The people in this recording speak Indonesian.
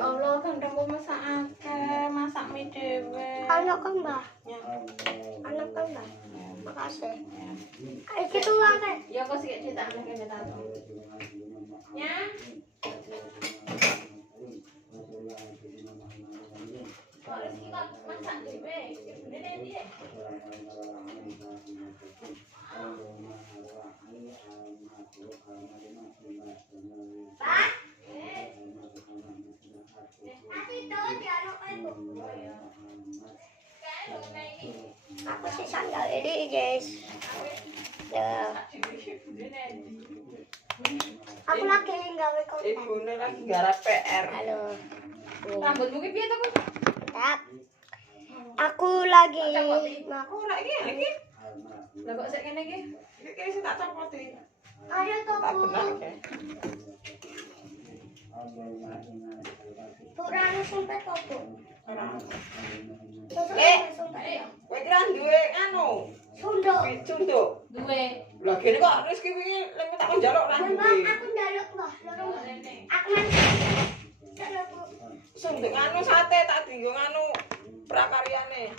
Ya Allah, kandang mau masak akeh, masak mie dhewe. Anak kan Mbak. Ya. Anak kan Mbak. Makasih. Ayo gitu wae. Ya kok sik ditakne kene ta. Ya. Kok rezeki kok masak dhewe. Dene ndi? Pak. Aku sih sandal ini guys. Ya. Aku lagi nggawe konten. Ibune lagi garap PR. Halo. Rambutmu ki piye to, Bu? Tap. Aku lagi Aku ora iki. Lah kok sik kene iki? Iki wis tak copoti. Ayo Tak toko. benake. Purane sumpet toko. Ora. Eh, sumpet. Kowe kira duwe anu, Sundo. cunduk. Duwe. Lah kene kok rezeki iki lek tak njaluk ra Mbak, duwe. aku njaluk Mbak. Aku njaluk. Sunduk anu sate tak dienggo anu prakaryane.